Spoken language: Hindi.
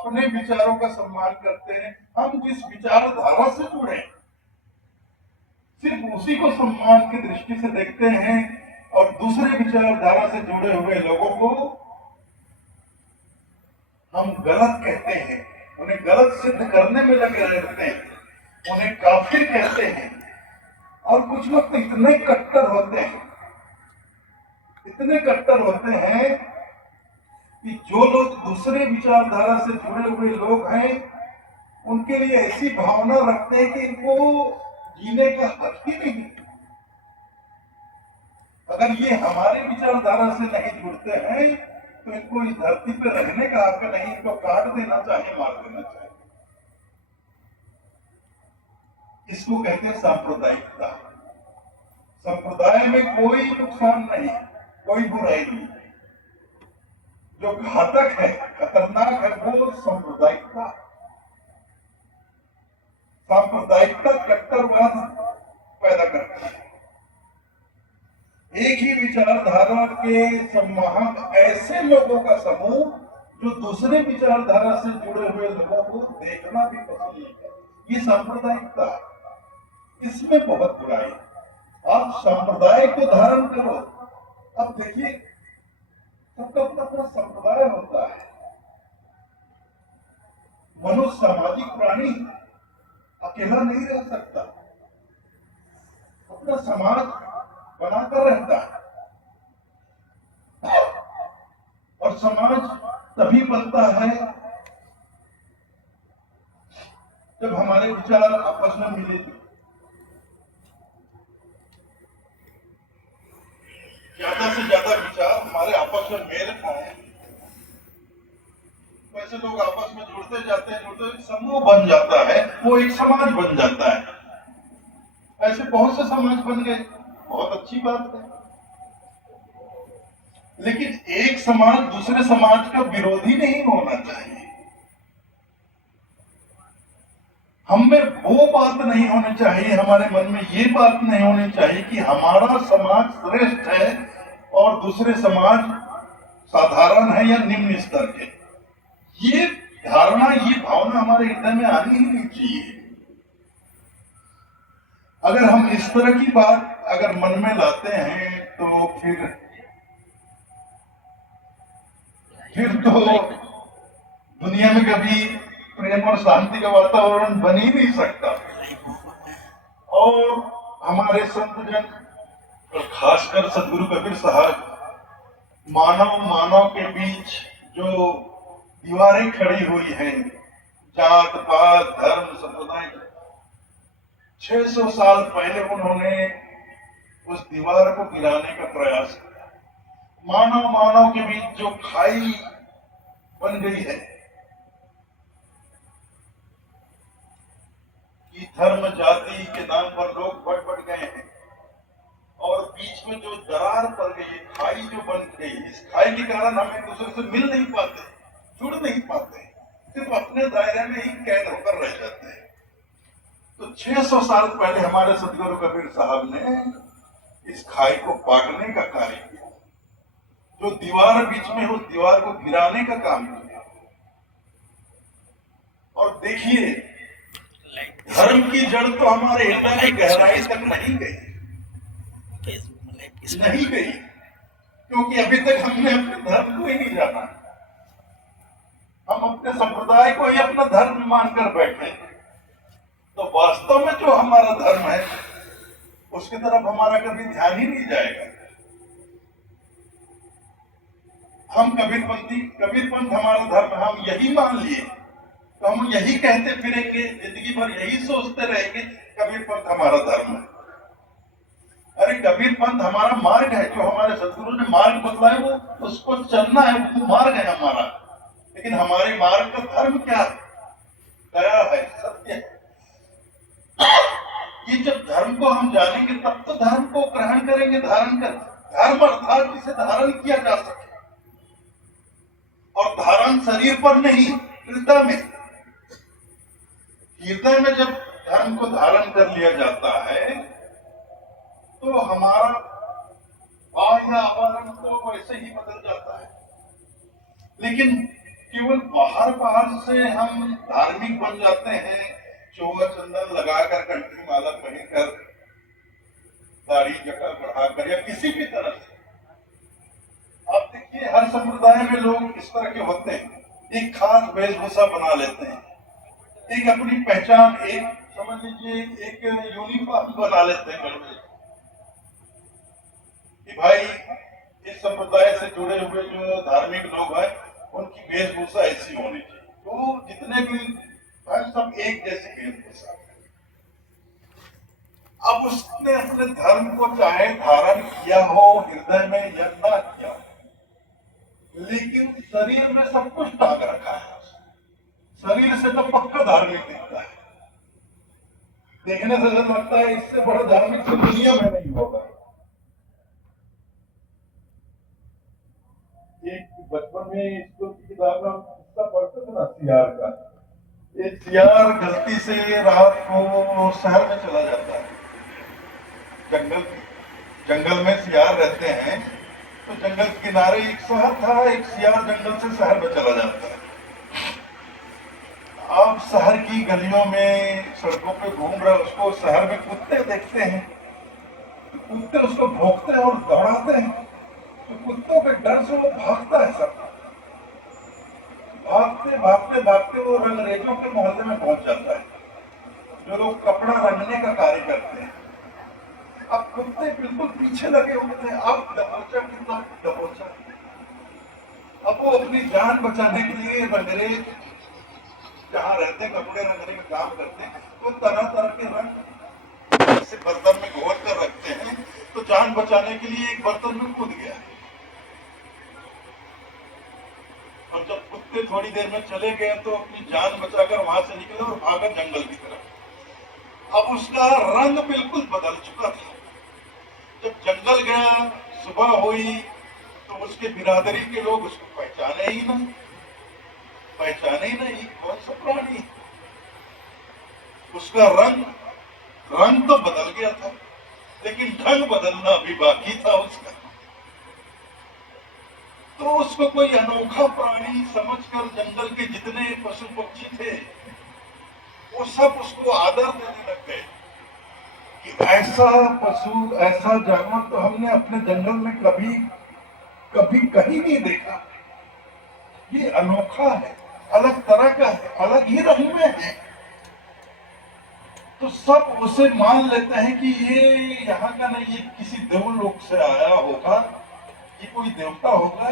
अपने विचारों का सम्मान करते हैं, हम जिस विचारधारा से जुड़े सिर्फ उसी को सम्मान की दृष्टि से देखते हैं और दूसरे विचारधारा से जुड़े हुए लोगों को हम गलत कहते हैं, उन्हें गलत सिद्ध करने में लगे रहते हैं, उन्हें काफिर कहते हैं। और कुछ लोग तो इतने कट्टर होते हैं, इतने कट्टर होते हैं कि जो लोग दूसरे विचारधारा से जुड़े हुए लोग हैं उनके लिए ऐसी भावना रखते हैं कि इनको जीने का हक ही नहीं। अगर ये हमारे विचारधारा से नहीं जुड़ते हैं तो इनको इस धरती पर रहने का हक नहीं, इनको काट देना चाहिए, मार देना चाहिए। इसको कहते हैं सांप्रदायिकता। संप्रदाय में कोई नुकसान नहीं, कोई बुराई नहीं। जो घातक है, खतरनाक है, वो सांप्रदायिकता। सांप्रदायिकता कट्टरवाद पैदा करती है। एक ही विचारधारा के संवाहक ऐसे लोगों का समूह जो दूसरे विचारधारा से जुड़े हुए लोगों को देखना भी पसंद नहीं करते, ये सांप्रदायिकता। इसमें बहुत बुराई। आप संप्रदाय को धारण करो। अब देखिए, सबका अपना अपना संप्रदाय होता है। मनुष्य सामाजिक प्राणी, अकेला नहीं रह सकता, अपना समाज बनाकर रहता है। और समाज तभी बनता है जब हमारे विचार आपस में मिले जुले। ज्यादा से ज्यादा विचार हमारे आपस में मेल खाए, वैसे लोग आपस में जुड़ते जाते हैं, जुड़ते समूह बन जाता है, वो एक समाज बन जाता है। ऐसे बहुत से समाज बन गए, बहुत अच्छी बात है। लेकिन एक समाज दूसरे समाज का विरोधी नहीं होना चाहिए। हम में वो बात नहीं होनी चाहिए, हमारे मन में ये बात नहीं होनी चाहिए कि हमारा समाज श्रेष्ठ है और दूसरे समाज साधारण है या निम्न स्तर के। ये धारणा, ये भावना हमारे हृदय में आनी ही नहीं चाहिए। अगर हम इस तरह की बात अगर मन में लाते हैं तो फिर तो दुनिया में कभी प्रेम और शांति का वातावरण बन ही नहीं सकता। और हमारे संतजन और खासकर सदगुरु कबीर साहब मानव के बीच जो दीवारें खड़ी हुई हैं, जात पात धर्म संप्रदाय, 600 साल पहले उन्होंने उस दीवार को गिराने का प्रयास किया। मानव के बीच जो खाई बन गई है कि धर्म जाति के नाम पर लोग बढ़ गए हैं और बीच में जो दरार पड़ गई, खाई जो बन गई, इस खाई के कारण हम एक दूसरे से मिल नहीं पाते, जुड़ नहीं पाते, सिर्फ अपने दायरे में ही कैद होकर रह जाते हैं। तो 600 साल पहले हमारे सदगुरु कबीर साहब ने इस खाई को पाटने का कार्य किया, जो दीवार बीच में उस दीवार को गिराने का काम किया। और देखिए, धर्म की जड़ तो हमारे हृदय में गहराई तक नहीं गई, क्योंकि अभी तक हमने अपने धर्म को ही नहीं जाना। हम अपने संप्रदाय को ही अपना धर्म मानकर बैठे। तो वास्तव में जो हमारा धर्म है उसकी तरफ हमारा कभी ध्यान ही नहीं जाएगा। हम कबीरपंथ हमारा धर्म, हम यही मान लिए तो हम यही कहते फिरेंगे, जिंदगी भर यही सोचते रहेंगे कबीरपंथ हमारा धर्म है। अरे कबीरपंथ हमारा मार्ग है, जो हमारे सदगुरु ने मार्ग बतलाया वो उसको चलना है, वो मार्ग है हमारा। लेकिन हमारे मार्ग का धर्म क्या है? दया है, सत्य है। ये जब धर्म को हम जानेंगे तब तो धर्म को ग्रहण करेंगे, धारण कर। धर्म अर्थात जिसे धारण किया जा सके, और धारण शरीर पर नहीं, हृदय में। हृदय में जब धर्म को धारण कर लिया जाता है तो हमारा बाह्य आवरण तो वैसे ही बदल जाता है। लेकिन केवल बाहर बाहर से हम धार्मिक बन जाते हैं, चोगा चंदन लगाकर, कंठी माला पहनकर, दाढ़ी जटा बढ़ाकर, या किसी भी तरह से। आप देखिए हर संप्रदाय में लोग इस तरह के होते हैं, एक खास वेशभूषा बना लेते हैं, एक अपनी पहचान, एक समझ लीजिए एक यूनिफॉर्म बना लेते हैं घर में कि भाई इस संप्रदाय से जुड़े हुए जो धार्मिक लोग हैं उनकी वेशभूषा ऐसी होनी चाहिए। तो जितने भी भाई सब एक जैसी वेशभूषा। अब उसने अपने धर्म को चाहे धारण किया हो हृदय में या ना किया हो, लेकिन शरीर में सब कुछ टांग रखा है। शरीर से तो पक्का धार्मिक दिखता है, देखने से लगता है इससे बड़ा धार्मिक तो दुनिया में नहीं होगा। एक बचपन में स्कूल की किताब में किस्सा पढ़ते थे ना सियार का। एक सियार गलती से रात को शहर में चला जाता है, जंगल में सियार रहते हैं, तो जंगल के किनारे एक शहर था, एक सियार जंगल से शहर में चला जाता है। अब शहर की गलियों में सड़कों पे घूम रहा, उसको शहर में कुत्ते देखते हैं, कुत्ते उसको भौंकते हैं और दौड़ाते हैं, तो कुत्तों के डर से वो भागता है। सब भागते भागते भागते वो अंग्रेजों के मोहल्ले में पहुंच जाता है, जो लोग कपड़ा रंगने का कार्य करते हैं। अब कुत्ते बिल्कुल पीछे लगे हुए थे, अब दबोचा कितना दबोचा। अब वो अपनी जान बचाने के लिए अंग्रेज जहाँ रहते कपड़े रंगने का काम करते हैं, तो तरह तरह के रंग ऐसे बर्तन में घोल कर रखते हैं। तो जान बचाने के लिए एक बर्तन में कूद गया, और जब कुत्ते थोड़ी देर में चले गए तो अपनी जान बचाकर वहां से निकले और भागा जंगल की तरफ। अब उसका रंग बिल्कुल बदल चुका था। जब जंगल गया, सुबह हुई, तो उसके बिरादरी के लोग उसको पहचाने ही नहीं, कौन सा प्राणी। उसका रंग तो बदल गया था, लेकिन ढंग बदलना भी बाकी था उसका। तो उसको कोई अनोखा प्राणी समझकर जंगल के जितने पशु पक्षी थे वो सब उसको आदर देने लग गए कि ऐसा पशु, ऐसा जानवर तो हमने अपने जंगल में कभी कहीं नहीं देखा। ये अनोखा है, अलग तरह का है, अलग ही रंग में है। तो सब उसे मान लेते हैं कि ये यहाँ का नहीं, ये किसी देवलोक से आया होगा, ये कोई देवता होगा।